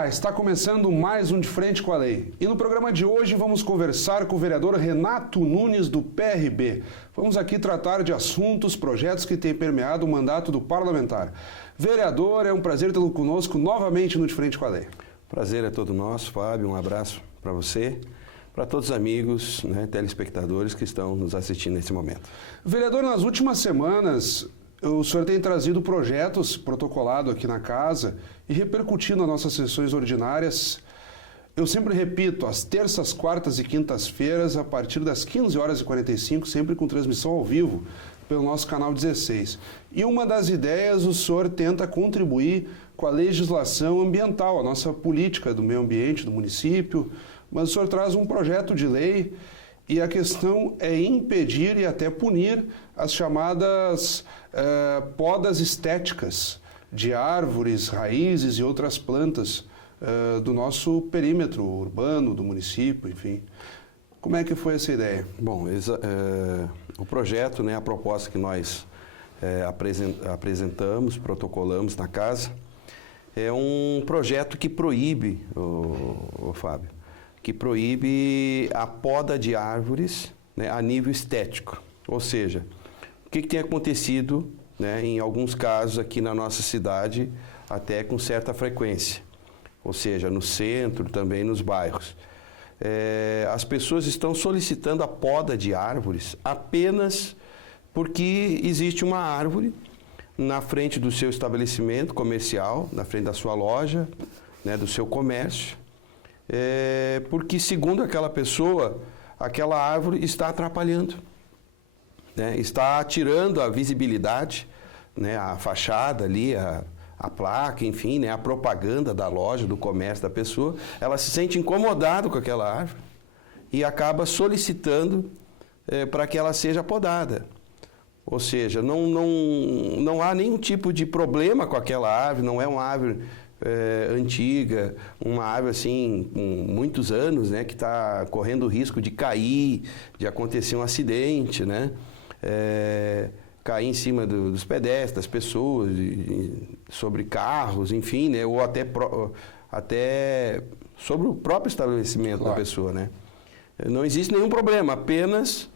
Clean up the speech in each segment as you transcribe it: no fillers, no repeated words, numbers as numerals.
Olá, está começando mais um De Frente com a Lei. E no programa de hoje vamos conversar com o vereador Renato Nunes do PRB. Vamos aqui tratar de assuntos, projetos que têm permeado o mandato do parlamentar. Vereador, é um prazer tê-lo conosco novamente no De Frente com a Lei. Prazer é todo nosso, Fábio. Um abraço para você, para todos os amigos, telespectadores que estão nos assistindo nesse momento. Vereador, nas últimas semanas, o senhor tem trazido projetos protocolados aqui na casa e repercutindo nas nossas sessões ordinárias. Eu sempre repito, às terças, quartas e quintas-feiras, a partir das 15h45, sempre com transmissão ao vivo pelo nosso canal 16. E uma das ideias, o senhor tenta contribuir com a legislação ambiental, a nossa política do meio ambiente do município, mas o senhor traz um projeto de lei e a questão é impedir e até punir as chamadas podas estéticas de árvores, raízes e outras plantas do nosso perímetro urbano, do município, enfim. Como é que foi essa ideia? Bom, o projeto, a proposta que nós apresentamos, protocolamos na casa, é um projeto que proíbe, Fábio, que proíbe a poda de árvores a nível estético. Ou seja, o que tem acontecido em alguns casos aqui na nossa cidade, até com certa frequência, ou seja, no centro, também nos bairros. As pessoas estão solicitando a poda de árvores apenas porque existe uma árvore na frente do seu estabelecimento comercial, na frente da sua loja, do seu comércio, porque, segundo aquela pessoa, aquela árvore está atrapalhando, está tirando a visibilidade, a fachada ali, a placa, enfim, a propaganda da loja, do comércio da pessoa. Ela se sente incomodada com aquela árvore e acaba solicitando para que ela seja podada. Ou seja, não há nenhum tipo de problema com aquela árvore, não é uma árvore antiga, uma árvore assim com muitos anos, que está correndo o risco de cair, de acontecer um acidente, cair em cima dos pedestres, das pessoas, sobre carros, enfim, ou até sobre o próprio estabelecimento da pessoa, Não existe nenhum problema, apenas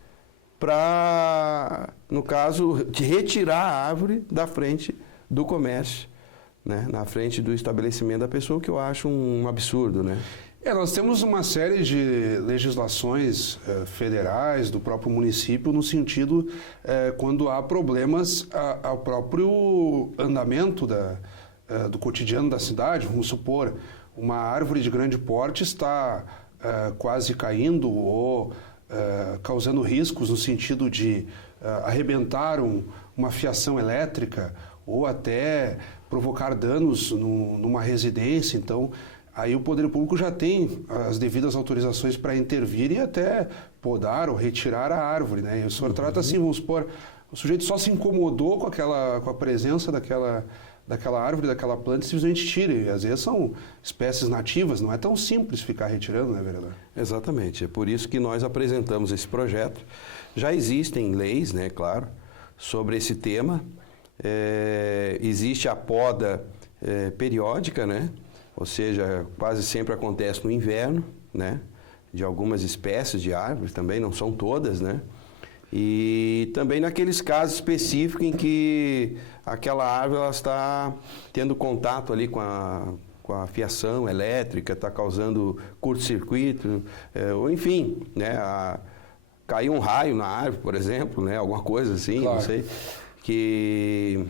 para, no caso, de retirar a árvore da frente do comércio, na frente do estabelecimento da pessoa, que eu acho um absurdo, Nós temos uma série de legislações federais do próprio município no sentido quando há problemas ao próprio andamento do cotidiano da cidade. Vamos supor, uma árvore de grande porte está quase caindo ou causando riscos no sentido de arrebentar uma fiação elétrica ou até provocar danos numa residência. Então, aí o poder público já tem as devidas autorizações para intervir e até podar ou retirar a árvore, E o senhor trata assim, vamos supor, o sujeito só se incomodou com a presença daquela árvore, daquela planta, e simplesmente tira. E às vezes são espécies nativas, não é tão simples ficar retirando, vereador? Exatamente, é por isso que nós apresentamos esse projeto. Já existem leis, claro, sobre esse tema. Existe a poda periódica, ou seja, quase sempre acontece no inverno, de algumas espécies de árvores, também não são todas, E também naqueles casos específicos em que aquela árvore ela está tendo contato ali com a fiação elétrica, está causando curto-circuito, ou enfim, caiu um raio na árvore, por exemplo, alguma coisa assim, claro. Não sei, que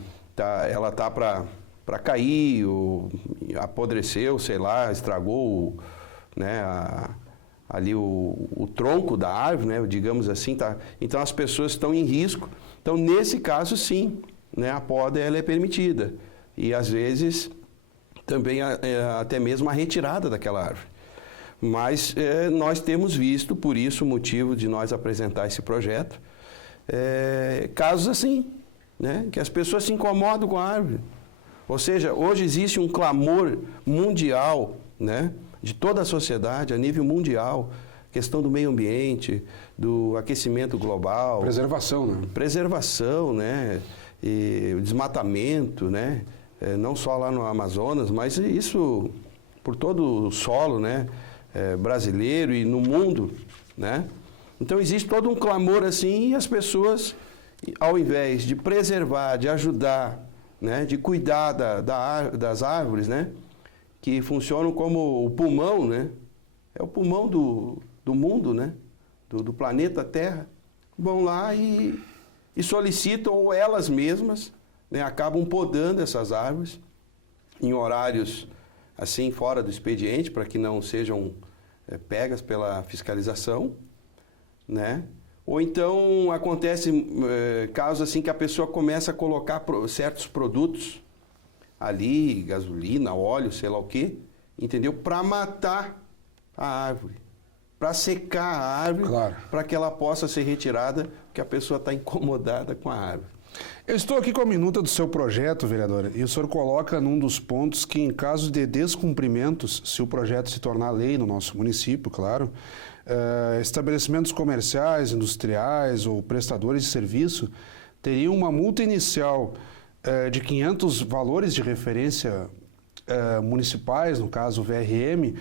ela está para cair, ou apodreceu, sei lá, estragou, ali o tronco da árvore, digamos assim, então as pessoas estão em risco. Então, nesse caso, sim, a poda ela é permitida. E, às vezes, também até mesmo a retirada daquela árvore. Mas nós temos visto, por isso o motivo de nós apresentar esse projeto, casos assim, que as pessoas se incomodam com a árvore. Ou seja, hoje existe um clamor mundial, de toda a sociedade, a nível mundial, questão do meio ambiente, do aquecimento global. Preservação, Preservação, e o desmatamento, não só lá no Amazonas, mas isso por todo o solo, né, brasileiro e no mundo, né? Então existe todo um clamor assim e as pessoas, ao invés de preservar, de ajudar, né, de cuidar das árvores, né, que funcionam como o pulmão, né, é o pulmão do mundo, né, do planeta Terra, vão lá e solicitam, ou elas mesmas, né, acabam podando essas árvores em horários assim fora do expediente, para que não sejam pegas pela fiscalização, né? Ou então acontece casos assim que a pessoa começa a colocar certos produtos ali, gasolina, óleo, sei lá o quê, entendeu? Para matar a árvore, para secar a árvore, claro, para que ela possa ser retirada, porque a pessoa está incomodada com a árvore. Eu estou aqui com a minuta do seu projeto, vereador, e o senhor coloca num dos pontos que, em caso de descumprimentos, se o projeto se tornar lei no nosso município, claro, estabelecimentos comerciais, industriais ou prestadores de serviço teriam uma multa inicial de 500 valores de referência municipais, no caso o VRM,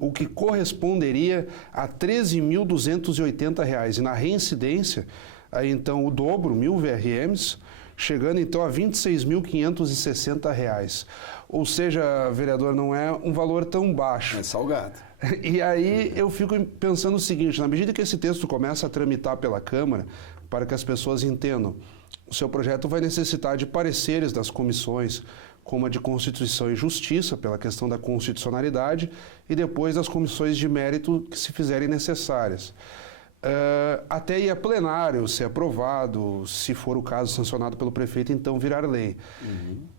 o que corresponderia a R$ 13.280, e na reincidência, aí então o dobro, 1.000 VRMs, chegando então a R$ 26.560. Ou seja, vereador, não é um valor tão baixo. É salgado. E aí eu fico pensando o seguinte, na medida que esse texto começa a tramitar pela Câmara, para que as pessoas entendam, o seu projeto vai necessitar de pareceres das comissões, como a de Constituição e Justiça, pela questão da constitucionalidade, e depois das comissões de mérito que se fizerem necessárias. Até ir a plenário, ser aprovado, se for o caso sancionado pelo prefeito, então virar lei.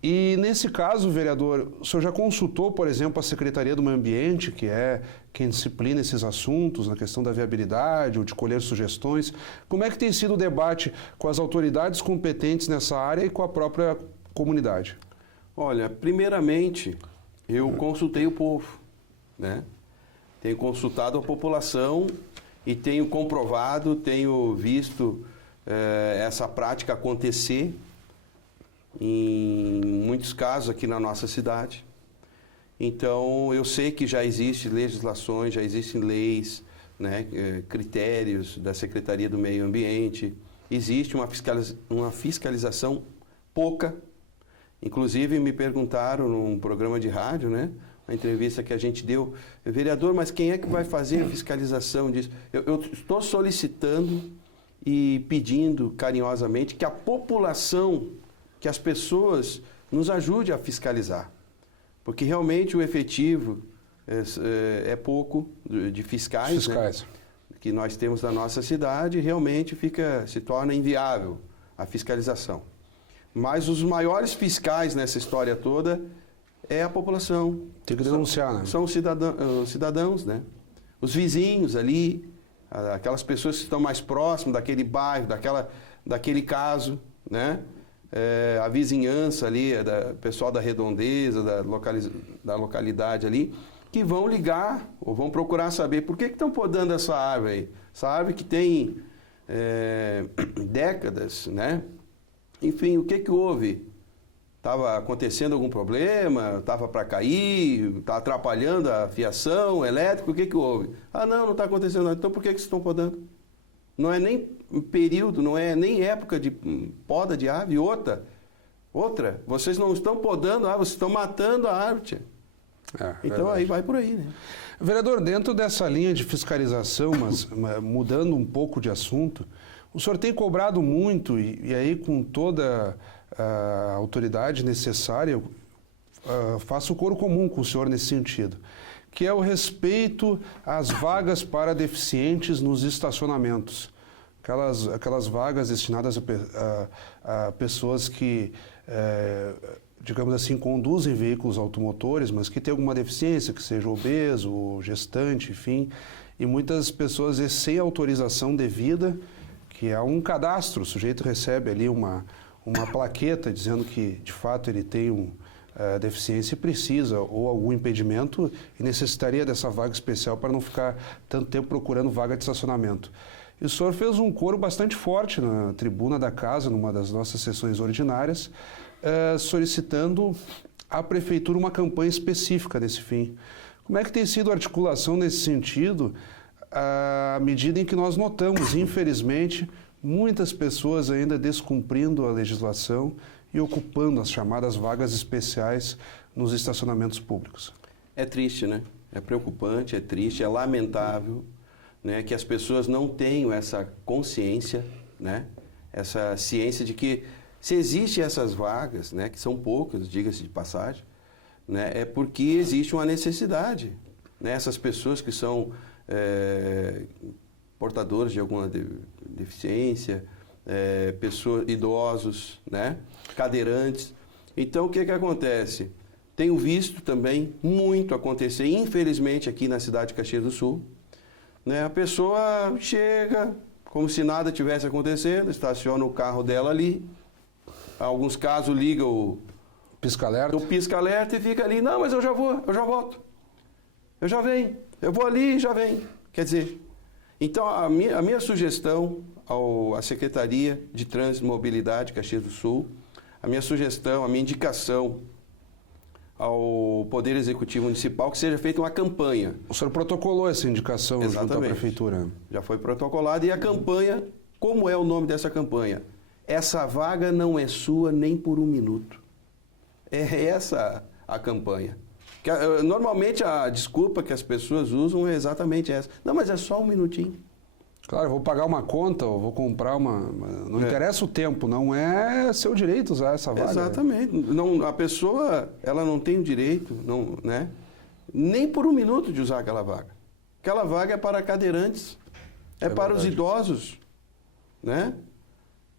E nesse caso, vereador, o senhor já consultou, por exemplo, a Secretaria do Meio Ambiente, que é quem disciplina esses assuntos, na questão da viabilidade ou de colher sugestões? Como é que tem sido o debate com as autoridades competentes nessa área e com a própria comunidade? Olha, primeiramente, eu consultei o povo, né? Tenho consultado a população e tenho comprovado, tenho visto essa prática acontecer em muitos casos aqui na nossa cidade. Então, eu sei que já existem legislações, já existem leis, né, critérios da Secretaria do Meio Ambiente, existe uma fiscalização pouca. Inclusive, me perguntaram num programa de rádio, né, uma entrevista que a gente deu, vereador, mas quem é que vai fazer a fiscalização disso? Eu estou solicitando e pedindo carinhosamente que a população, que as pessoas nos ajudem a fiscalizar, porque realmente o efetivo é pouco de fiscais, né, que nós temos na nossa cidade, realmente se torna inviável a fiscalização. Mas os maiores fiscais nessa história toda é a população. Tem que denunciar, né? São os cidadãos, né? Os vizinhos ali, aquelas pessoas que estão mais próximas daquele bairro, daquele caso, né? A vizinhança ali, pessoal da redondeza, da localidade ali, que vão ligar ou vão procurar saber por que estão podando essa árvore aí. Essa árvore que tem décadas, né? Enfim, o que houve? Estava acontecendo algum problema? Estava para cair? Está atrapalhando a fiação elétrica? O que houve? Ah, não está acontecendo nada. Então por que vocês estão podando? Não é nem período, não é nem época de poda de árvore. Outra, vocês não estão podando a árvore, vocês estão matando a árvore. Então aí vai por aí, né? Vereador, dentro dessa linha de fiscalização, mas mudando um pouco de assunto, o senhor tem cobrado muito, e aí com toda a autoridade necessária, faço o coro comum com o senhor nesse sentido, que é o respeito às vagas para deficientes nos estacionamentos. Aquelas vagas destinadas a pessoas que, digamos assim, conduzem veículos automotores, mas que têm alguma deficiência, que seja obeso, gestante, enfim, e muitas pessoas sem autorização devida, que é um cadastro, o sujeito recebe ali uma plaqueta dizendo que, de fato, ele tem deficiência e precisa, ou algum impedimento, e necessitaria dessa vaga especial para não ficar tanto tempo procurando vaga de estacionamento. E o senhor fez um coro bastante forte na tribuna da casa, numa das nossas sessões ordinárias, solicitando a Prefeitura uma campanha específica nesse fim. Como é que tem sido a articulação nesse sentido, à medida em que nós notamos, infelizmente, muitas pessoas ainda descumprindo a legislação e ocupando as chamadas vagas especiais nos estacionamentos públicos? É triste, né? É preocupante, é triste, é lamentável, né, que as pessoas não tenham essa consciência, né, essa ciência de que se existem essas vagas, né, que são poucas, diga-se de passagem, né, é porque existe uma necessidade. Né, essas pessoas que são portadores de alguma deficiência, pessoas, idosos, né, cadeirantes. Então, o que acontece? Tenho visto também muito acontecer, infelizmente, aqui na cidade de Caxias do Sul. Né, a pessoa chega como se nada tivesse acontecendo, estaciona o carro dela ali. Em alguns casos liga o pisca-alerta e fica ali. Não, mas eu já volto. Eu já venho. Eu vou ali e já venho. Quer dizer, então a minha sugestão à Secretaria de Trânsito e Mobilidade Caxias do Sul, a minha sugestão, a minha indicação ao Poder Executivo Municipal, que seja feita uma campanha. O senhor protocolou essa indicação junto à Prefeitura? Já foi protocolada. E a campanha, como é o nome dessa campanha? Essa vaga não é sua nem por um minuto. É essa a campanha. Normalmente a desculpa que as pessoas usam é exatamente essa. Não, mas é só um minutinho. Claro, eu vou pagar uma conta, ou vou comprar uma... Não interessa o tempo, não é seu direito usar essa vaga. Exatamente. Não, a pessoa, ela não tem o direito, não, né, nem por um minuto de usar aquela vaga. Aquela vaga é para cadeirantes, é para os idosos, né?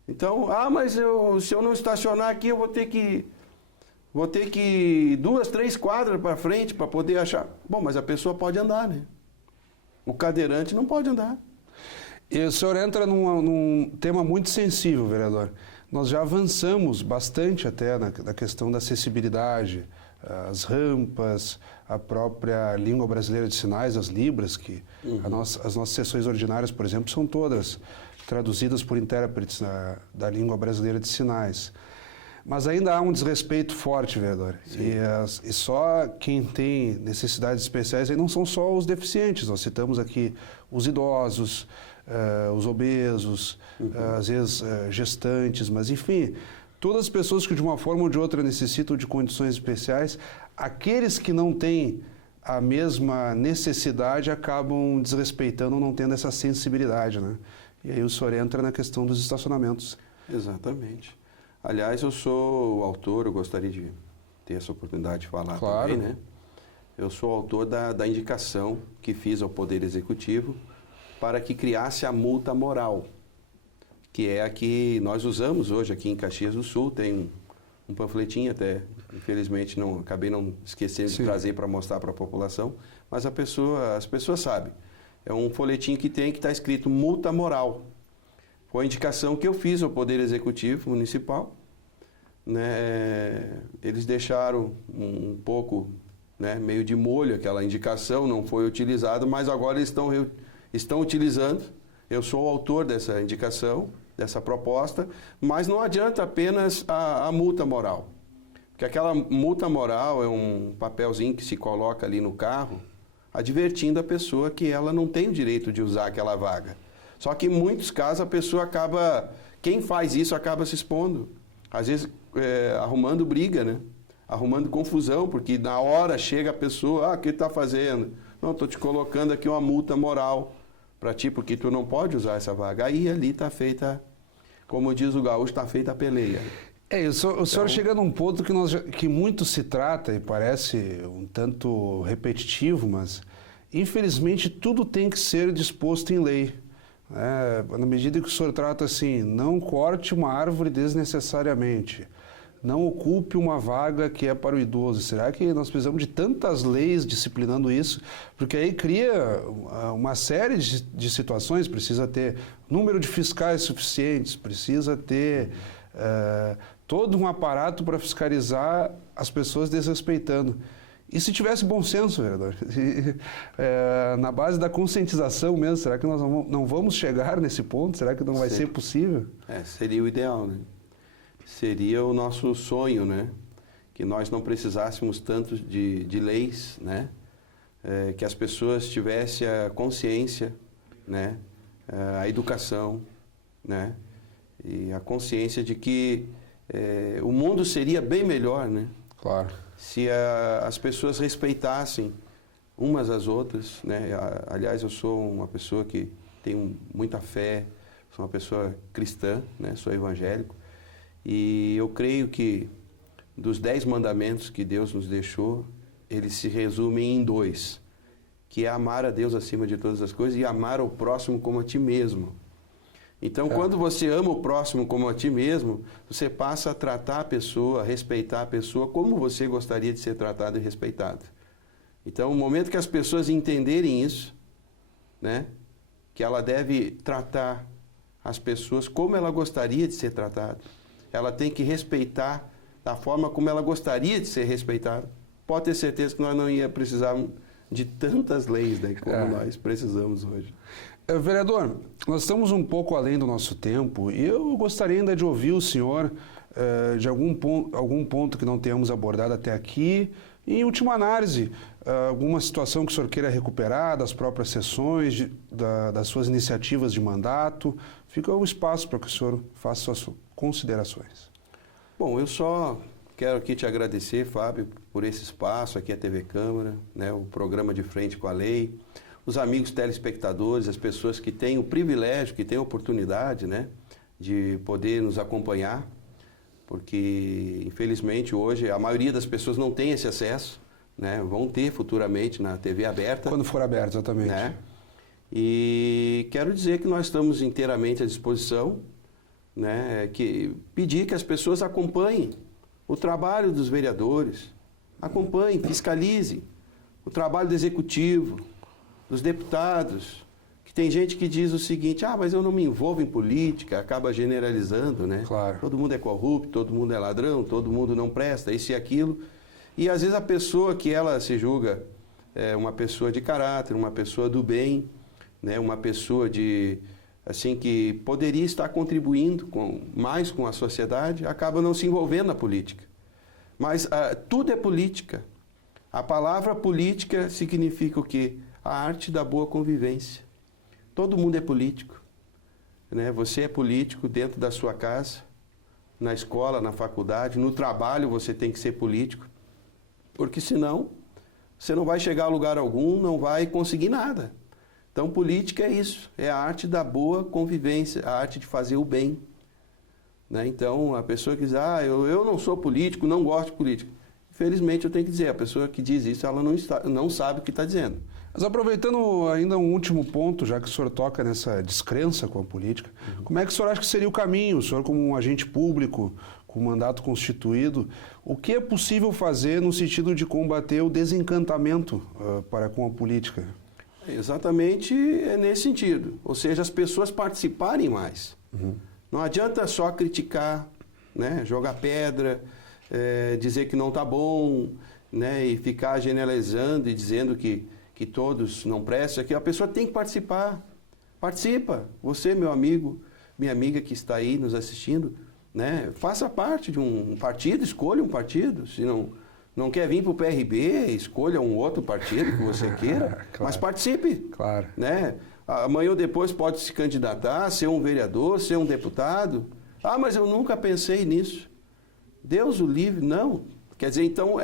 Então, mas se eu não estacionar aqui, eu vou ter que 2, 3 quadras para frente para poder achar. Bom, mas a pessoa pode andar, né? O cadeirante não pode andar. E o senhor entra num tema muito sensível, vereador. Nós já avançamos bastante até na questão da acessibilidade, as rampas, a própria língua brasileira de sinais, as libras, que as nossas sessões ordinárias, por exemplo, são todas traduzidas por intérpretes da língua brasileira de sinais. Mas ainda há um desrespeito forte, vereador. E só quem tem necessidades especiais aí não são só os deficientes. Nós citamos aqui os idosos, os obesos, às vezes gestantes, mas enfim, todas as pessoas que de uma forma ou de outra necessitam de condições especiais, aqueles que não têm a mesma necessidade acabam desrespeitando, não tendo essa sensibilidade, né? E aí o senhor entra na questão dos estacionamentos. Exatamente. Aliás, eu sou o autor, eu gostaria de ter essa oportunidade de falar também, né? Eu sou o autor da indicação que fiz ao Poder Executivo para que criasse a multa moral, que é a que nós usamos hoje aqui em Caxias do Sul. Tem um panfletinho até, infelizmente acabei não esquecendo de trazer para mostrar para a população, mas as pessoas sabem. É um folhetinho que está escrito multa moral. Foi a indicação que eu fiz ao Poder Executivo Municipal. Né? Eles deixaram um pouco, né, meio de molho aquela indicação, não foi utilizado, mas agora eles estão utilizando. Eu sou o autor dessa indicação, dessa proposta, mas não adianta apenas a multa moral. Porque aquela multa moral é um papelzinho que se coloca ali no carro, advertindo a pessoa que ela não tem o direito de usar aquela vaga. Só que em muitos casos quem faz isso acaba se expondo. Às vezes arrumando briga, né? Arrumando confusão, porque na hora chega a pessoa, o que está fazendo? Não, estou te colocando aqui uma multa moral para ti, porque tu não pode usar essa vaga. Aí ali está feita, como diz o gaúcho, está feita a peleia. O senhor chega num ponto que muito se trata, e parece um tanto repetitivo, mas infelizmente tudo tem que ser disposto em lei. Na medida que o senhor trata assim, não corte uma árvore desnecessariamente, não ocupe uma vaga que é para o idoso. Será que nós precisamos de tantas leis disciplinando isso? Porque aí cria uma série de situações, precisa ter número de fiscais suficientes, precisa ter todo um aparato para fiscalizar as pessoas desrespeitando. E se tivesse bom senso, vereador? Na base da conscientização mesmo, será que nós não vamos chegar nesse ponto? Será que não vai ser possível? Seria o ideal, né? Seria o nosso sonho, né? que nós não precisássemos tanto de leis, né? Que as pessoas tivessem a consciência, né? A educação, né? E a consciência de que o mundo seria bem melhor, né? Claro. Se as pessoas respeitassem umas às outras, né? Aliás, eu sou uma pessoa que tem muita fé, sou uma pessoa cristã, né? Sou evangélico, e eu creio que dos 10 mandamentos que Deus nos deixou, eles se resumem em 2, que é amar a Deus acima de todas as coisas e amar o próximo como a ti mesmo. Então, quando você ama o próximo como a ti mesmo, você passa a tratar a pessoa, a respeitar a pessoa como você gostaria de ser tratado e respeitado. Então, o momento que as pessoas entenderem isso, né, que ela deve tratar as pessoas como ela gostaria de ser tratada, ela tem que respeitar da forma como ela gostaria de ser respeitada, pode ter certeza que nós não ia precisar de tantas leis, né, como nós precisamos hoje. Vereador, nós estamos um pouco além do nosso tempo e eu gostaria ainda de ouvir o senhor de algum ponto que não tenhamos abordado até aqui. E, em última análise, alguma situação que o senhor queira recuperar das próprias sessões, das suas iniciativas de mandato. Fica o espaço para que o senhor faça suas considerações. Bom, eu só quero aqui te agradecer, Fábio, por esse espaço aqui, a TV Câmara, né, o programa De Frente com a Lei, os amigos telespectadores, as pessoas que têm o privilégio, que têm a oportunidade, né, de poder nos acompanhar, porque, infelizmente, hoje a maioria das pessoas não tem esse acesso, né, vão ter futuramente na TV aberta. Quando for aberta, exatamente. Né? E quero dizer que nós estamos inteiramente à disposição, né, pedir que as pessoas acompanhem o trabalho dos vereadores, acompanhem, fiscalizem o trabalho do executivo, dos deputados, que tem gente que diz o seguinte, mas eu não me envolvo em política, acaba generalizando, né? Claro. Todo mundo é corrupto, todo mundo é ladrão, todo mundo não presta, isso e aquilo. E às vezes a pessoa que ela se julga uma pessoa de caráter, uma pessoa do bem, né? Uma pessoa assim, que poderia estar contribuindo mais com a sociedade, acaba não se envolvendo na política. Mas tudo é política. A palavra política significa o quê? A arte da boa convivência. Todo mundo é político, né? Você é político dentro da sua casa, na escola, na faculdade, no trabalho você tem que ser político, porque senão você não vai chegar a lugar algum, não vai conseguir nada. Então política é isso, é a arte da boa convivência, a arte de fazer o bem, né? Então a pessoa que diz, eu não sou político, não gosto de política. Infelizmente eu tenho que dizer, a pessoa que diz isso, ela não sabe o que está dizendo. Mas aproveitando ainda um último ponto, já que o senhor toca nessa descrença com a política, como é que o senhor acha que seria o caminho? O senhor, como um agente público, com mandato constituído, o que é possível fazer no sentido de combater o desencantamento para com a política? Exatamente nesse sentido, ou seja, as pessoas participarem mais. Não adianta só criticar, né, jogar pedra, dizer que não está bom, né, e ficar generalizando e dizendo que todos não prestam, que a pessoa tem que participar. Participa. Você, meu amigo, minha amiga que está aí nos assistindo, né, faça parte de um partido, escolha um partido. Se não quer vir para o PRB, escolha um outro partido que você queira, claro. Mas participe. Claro. Né? Amanhã ou depois pode se candidatar, ser um vereador, ser um deputado. Mas eu nunca pensei nisso. Deus o livre, não. Quer dizer, então,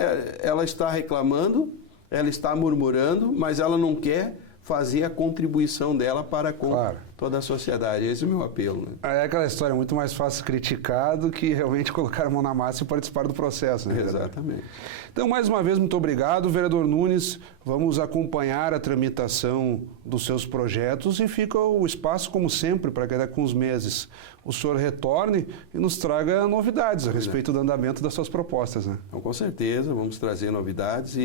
ela está reclamando, ela está murmurando, mas ela não quer fazer a contribuição dela para com toda a sociedade. Esse é o meu apelo. Né? É aquela história, muito mais fácil criticar do que realmente colocar a mão na massa e participar do processo. Né, exatamente. Então, mais uma vez, muito obrigado, vereador Nunes. Vamos acompanhar a tramitação dos seus projetos e fica o espaço, como sempre, para que daqui a uns meses o senhor retorne e nos traga novidades a respeito do andamento das suas propostas. Né? Então, com certeza, vamos trazer novidades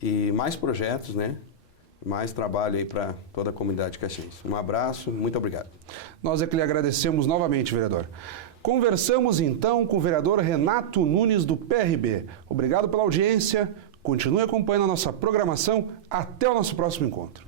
e mais projetos, né? Mais trabalho aí para toda a comunidade caxiense. Um abraço, muito obrigado. Nós é que lhe agradecemos novamente, vereador. Conversamos então com o vereador Renato Nunes, do PRB. Obrigado pela audiência, continue acompanhando a nossa programação. Até o nosso próximo encontro.